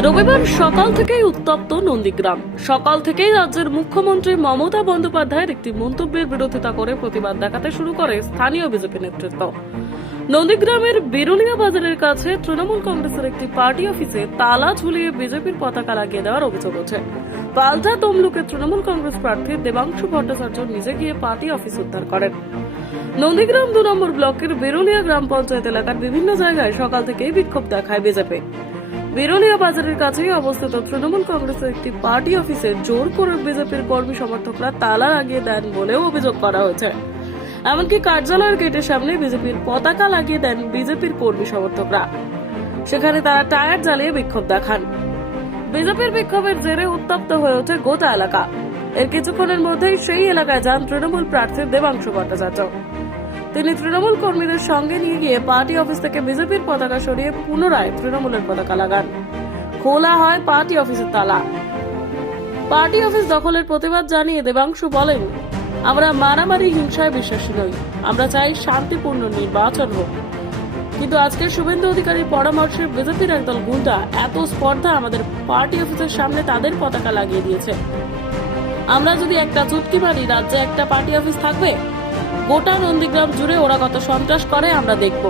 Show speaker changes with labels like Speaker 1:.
Speaker 1: রবিবার সকাল থেকেই উত্তপ্ত নন্দীগ্রাম। সকাল থেকেই রাজ্যের মুখ্যমন্ত্রী মমতা বন্দ্যোপাধ্যায়ের একটি মন্তব্যের বিরোধিতা করে প্রতিবাদ দেখাতে শুরু করে স্থানীয় বিজেপি নেতৃত্ব। নন্দীগ্রামের বেরুলিয়া বাজারের কাছে তৃণমূল কংগ্রেসের একটি পার্টি অফিসে তালা ঝুলিয়ে বিজেপির পতাকা লাগিয়ে দেওয়ার অভিযোগ ওঠে। পাল্টা তমলুকে তৃণমূল কংগ্রেস প্রার্থী দেবাংশু ভট্টাচার্য নিজে গিয়ে পার্টি অফিস উদ্ধার করেন। নন্দীগ্রাম দু নম্বর ব্লকের বেরুলিয়া গ্রাম পঞ্চায়েত এলাকার বিভিন্ন জায়গায় সকাল থেকেই বিক্ষোভ দেখায় বিজেপি। বিরোলিয়া বাজারের কাছেই অবস্থিত তৃণমূল কংগ্রেসের একটি পার্টি অফিসে জোর করে বিজেপির কর্মী সমর্থকরা তালা লাগিয়ে দেন বলেও অভিযোগ করা হয়েছে। এমনকি কার্যালয়ের গেটের সামনে বিজেপির পতাকা লাগিয়ে দেন বিজেপির কর্মী সমর্থকরা। সেখানে তারা টায়ার জ্বালিয়ে বিক্ষোভ দেখান। বিজেপির বিক্ষোভের জেরে উত্তপ্ত হয়ে ওঠে গোটা এলাকা। এর কিছুক্ষণের মধ্যেই সেই এলাকায় যান তৃণমূল প্রার্থী দেবাংশু ভট্টাচার্য। তিনি তৃণমূল কর্মীদের সঙ্গে নিয়ে গিয়ে পার্টি অফিস থেকে বিজেপির পতাকা সরিয়ে পুনরায় তৃণমূলের পতাকা লাগান। খোলা হয় পার্টি অফিসের তালা। পার্টি অফিস দখলের প্রতিবাদ জানিয়ে দেবাংশু বলেন, আমরা মারামারি হিংসায় বিশ্বাসী নই। আমরা চাই শান্তিপূর্ণ নির্বাচন হোক। কিন্তু আজকের শুভেন্দু অধিকারীর পরামর্শে বিজেপির একদল গুন্ডা এত স্পর্ধা আমাদের পার্টি অফিসের সামনে তাদের পতাকা লাগিয়ে দিয়েছে। আমরা যদি একটা চুটকি মারি, রাজ্যে একটা পার্টি অফিস থাকবে গোটা নন্দীগ্রাম জুড়ে ওরা কত সন্ত্রাস করে আমরা দেখব।